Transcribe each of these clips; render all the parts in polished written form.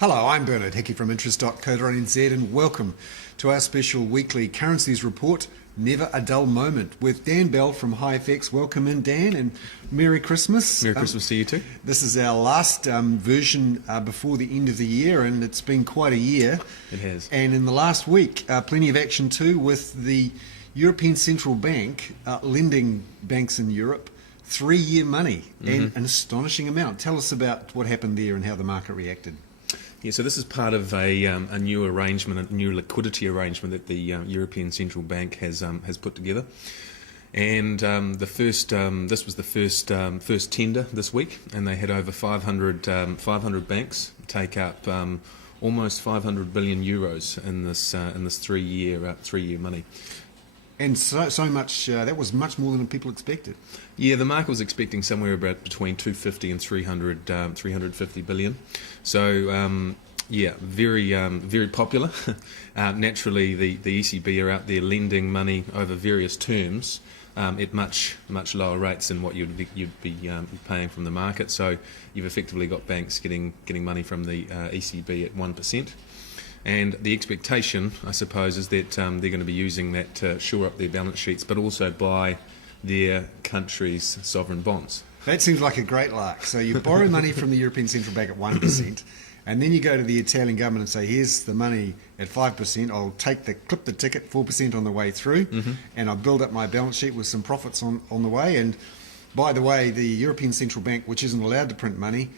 Hello, I'm Bernard Hickey from interest.co.nz and welcome to our special weekly Currencies report, Never a Dull Moment, with Dan Bell from HiFX. Welcome in, Dan, and Merry Christmas. Merry Christmas to you too. This is our last version before the end of the year, and it's been quite a year. It has. And in the last week, plenty of action too, with the European Central Bank lending banks in Europe 3-year money, and an astonishing amount. Tell us about what happened there and how the market reacted. Yeah, so this is part of a new arrangement, a new liquidity arrangement that the European Central Bank has put together. And this was the first tender this week, and they had over 500 banks take up almost 500 billion euros in this 3-year money. And so much, that was much more than people expected. Yeah, the market was expecting somewhere about between 250 and 350 billion. So, very popular. Naturally, the ECB are out there lending money over various terms at much lower rates than what you'd be paying from the market. So you've effectively got banks getting money from the ECB at 1%. And the expectation, I suppose, is that they're going to be using that to shore up their balance sheets, but also buy their country's sovereign bonds. That seems like a great lark. So you borrow money from the European Central Bank at 1%, and then you go to the Italian government and say, here's the money at 5%, I'll clip the ticket, 4% on the way through, and I'll build up my balance sheet with some profits on the way. And by the way, the European Central Bank, which isn't allowed to print money,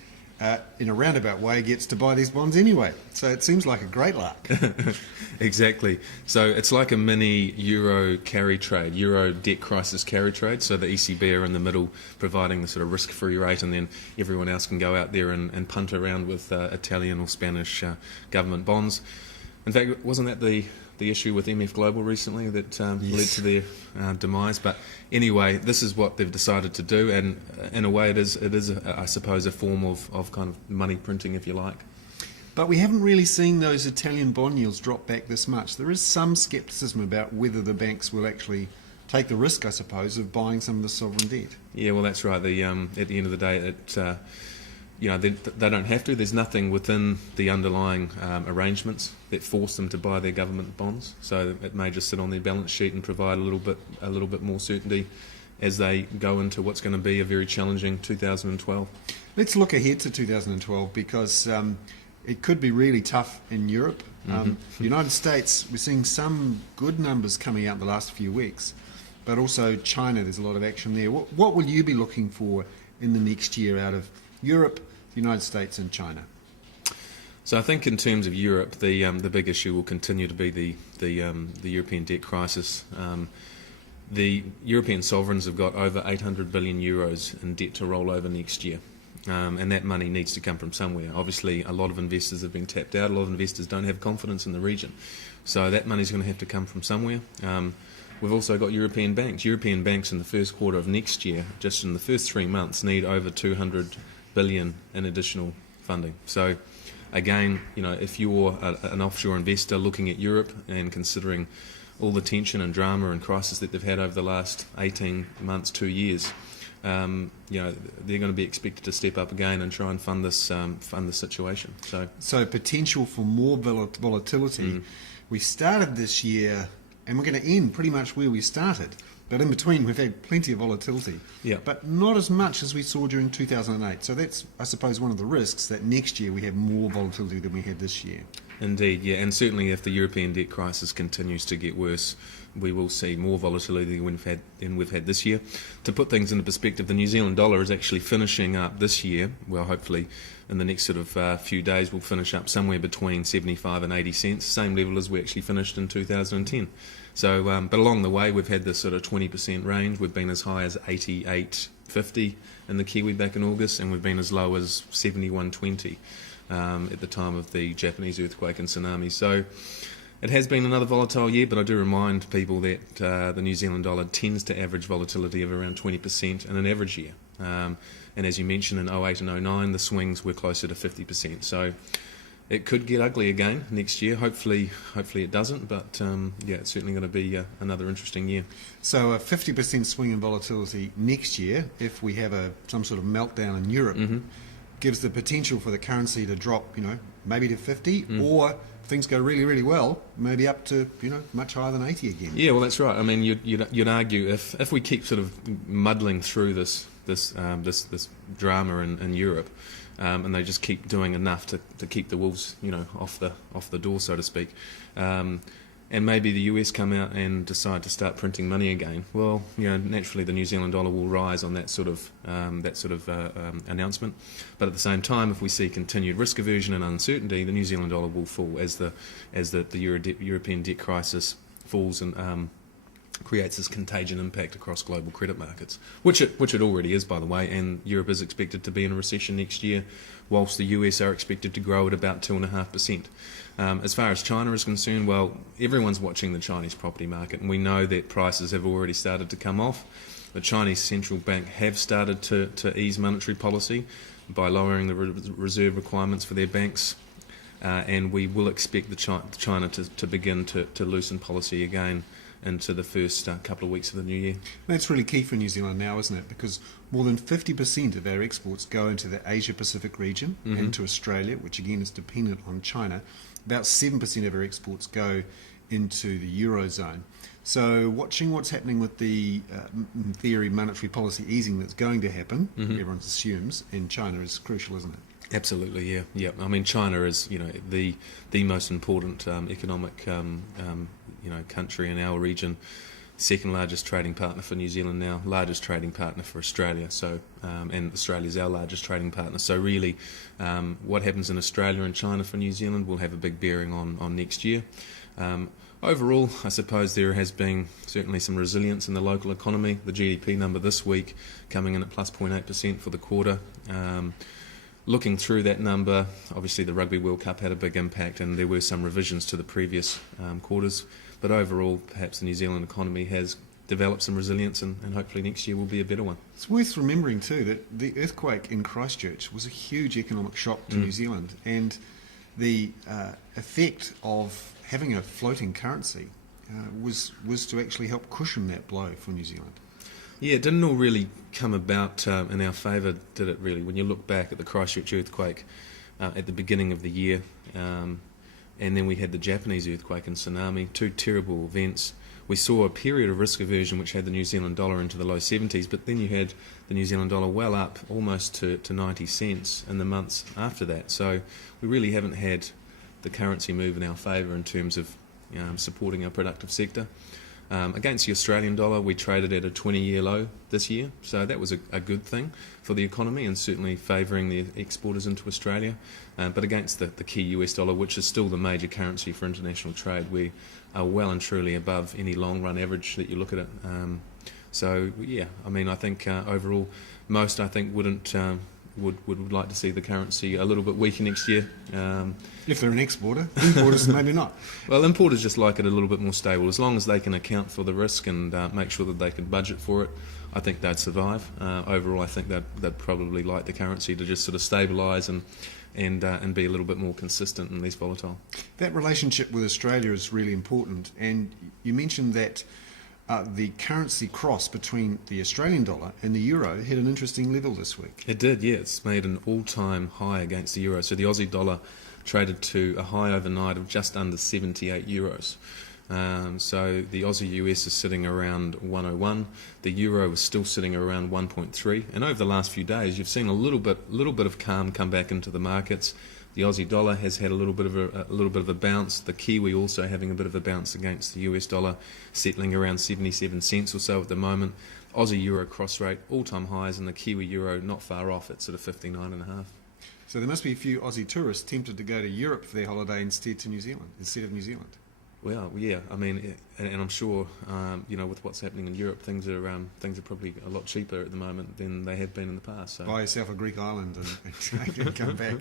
in a roundabout way, gets to buy these bonds anyway. So it seems like a great lark. Exactly. So it's like a mini euro carry trade, euro debt crisis carry trade. So the ECB are in the middle providing the sort of risk-free rate, and then everyone else can go out there and punt around with Italian or Spanish government bonds. In fact, wasn't that the issue with MF Global recently that led to their demise? But anyway, this is what they've decided to do, and in a way it is I suppose, a form of kind of money printing, if you like. But we haven't really seen those Italian bond yields drop back this much. There is some scepticism about whether the banks will actually take the risk, I suppose, of buying some of the sovereign debt. Yeah, well, that's right. At the end of the day, they don't have to. There's nothing within the underlying arrangements that force them to buy their government bonds. So it may just sit on their balance sheet and provide a little bit more certainty as they go into what's going to be a very challenging 2012. Let's look ahead to 2012 because it could be really tough in Europe. The United States, we're seeing some good numbers coming out in the last few weeks, but also China, there's a lot of action there. What will you be looking for in the next year out of Europe, the United States and China? So I think in terms of Europe, the big issue will continue to be the European debt crisis. The European sovereigns have got over 800 billion euros in debt to roll over next year. And that money needs to come from somewhere. Obviously, a lot of investors have been tapped out. A lot of investors don't have confidence in the region. So that money's going to have to come from somewhere. We've also got European banks. European banks in the first quarter of next year, just in the first 3 months, need over 200 billion in additional funding. So again, if you're an offshore investor looking at Europe and considering all the tension and drama and crisis that they've had over the last 18 months, 2 years, they're going to be expected to step up again and try and fund this situation. So potential for more volatility. We started this year, and we're going to end pretty much where we started. But in between, we've had plenty of volatility, but not as much as we saw during 2008. So that's, I suppose, one of the risks, that next year we have more volatility than we had this year. Indeed, yeah, and certainly if the European debt crisis continues to get worse, we will see more volatility than we've had this year. To put things into perspective, the New Zealand dollar is actually finishing up this year, well, hopefully in the next sort of few days we'll finish up somewhere between 75 and 80 cents, same level as we actually finished in 2010. So, but along the way we've had this sort of 20% range. We've been as high as 88.50 in the Kiwi back in August, and we've been as low as 71.20 at the time of the Japanese earthquake and tsunami. So it has been another volatile year, but I do remind people that the New Zealand dollar tends to average volatility of around 20% in an average year. And as you mentioned, in 08 and 09, the swings were closer to 50%. So it could get ugly again next year. Hopefully it doesn't, but it's certainly going to be another interesting year. So a 50% swing in volatility next year, if we have some sort of meltdown in Europe. gives the potential for the currency to drop, maybe to 50, or things go really, really well, maybe up to, much higher than 80 again. Yeah, well, that's right. I mean, you'd argue if we keep sort of muddling through this drama in Europe, and they just keep doing enough to keep the wolves, off the door, so to speak. And maybe the US come out and decide to start printing money again. Well, naturally the New Zealand dollar will rise on that sort of announcement. But at the same time, if we see continued risk aversion and uncertainty, the New Zealand dollar will fall as the European debt crisis falls and creates this contagion impact across global credit markets, which it already is, by the way. And Europe is expected to be in a recession next year, whilst the US are expected to grow at about 2.5%. As far as China is concerned, well, everyone's watching the Chinese property market, and we know that prices have already started to come off. The Chinese central bank have started to ease monetary policy by lowering the reserve requirements for their banks, and we will expect China to begin to loosen policy again into the first couple of weeks of the new year. That's really key for New Zealand now, isn't it? Because more than 50% of our exports go into the Asia-Pacific region and to Australia, which again is dependent on China. About 7% of our exports go into the Eurozone. So watching what's happening with the, in theory, monetary policy easing that's going to happen, everyone assumes, in China is crucial, isn't it? Absolutely, yeah. I mean, China is, the most important economic, country in our region. Second largest trading partner for New Zealand now, largest trading partner for Australia. So, and Australia's our largest trading partner. So really, what happens in Australia and China for New Zealand will have a big bearing on next year. Overall, I suppose there has been certainly some resilience in the local economy. The GDP number this week coming in at plus 0.8% for the quarter. Looking through that number, obviously the Rugby World Cup had a big impact, and there were some revisions to the previous quarters. But overall, perhaps the New Zealand economy has developed some resilience, and hopefully next year will be a better one. It's worth remembering too that the earthquake in Christchurch was a huge economic shock to New Zealand, and the effect of having a floating currency was to actually help cushion that blow for New Zealand. Yeah, it didn't all really come about in our favour, did it really? When you look back at the Christchurch earthquake at the beginning of the year, and then we had the Japanese earthquake and tsunami, two terrible events. We saw a period of risk aversion which had the New Zealand dollar into the low 70s, but then you had the New Zealand dollar well up almost to 90 cents in the months after that. So we really haven't had the currency move in our favour in terms of supporting our productive sector. Against the Australian dollar, we traded at a 20-year low this year, so that was a good thing for the economy and certainly favouring the exporters into Australia. But against the key US dollar, which is still the major currency for international trade, we are well and truly above any long-run average that you look at it. So, yeah, I mean, I think overall, most, I think, would like to see the currency a little bit weaker next year. If they're an exporter. Importers, maybe not. Well, importers just like it a little bit more stable. As long as they can account for the risk and make sure that they can budget for it, I think they'd survive. Overall, I think they'd probably like the currency to just sort of stabilise and be a little bit more consistent and less volatile. That relationship with Australia is really important, and you mentioned that the currency cross between the Australian dollar and the euro hit an interesting level this week. It did, yeah. It's made an all-time high against the euro. So the Aussie dollar traded to a high overnight of just under 78 euros. So the Aussie US is sitting around 101. The euro is still sitting around 1.3. And over the last few days, you've seen a little bit of calm come back into the markets. The Aussie dollar has had a little bit of a bounce. The Kiwi also having a bit of a bounce against the US dollar, settling around 77 cents or so at the moment. Aussie euro cross rate all-time highs, and the Kiwi euro not far off at sort of 59.5. So there must be a few Aussie tourists tempted to go to Europe for their holiday instead of New Zealand. Well, yeah. I mean, and I'm sure with what's happening in Europe, things are probably a lot cheaper at the moment than they have been in the past. So. Buy yourself a Greek island and come back.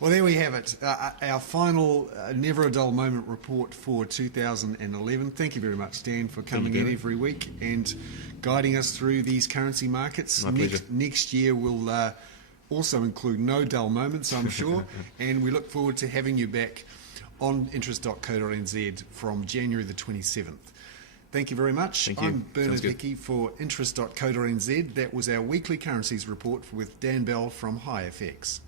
Well, there we have it. Our final Never a Dull Moment report for 2011. Thank you very much, Dan, for coming in every week and guiding us through these currency markets. My pleasure. Next year will also include no dull moments, I'm sure, and we look forward to having you back on interest.co.nz from January the 27th. Thank you very much. Thank you. I'm Bernard Sounds good. Hickey for interest.co.nz. That was our weekly currencies report with Dan Bell from HiFX.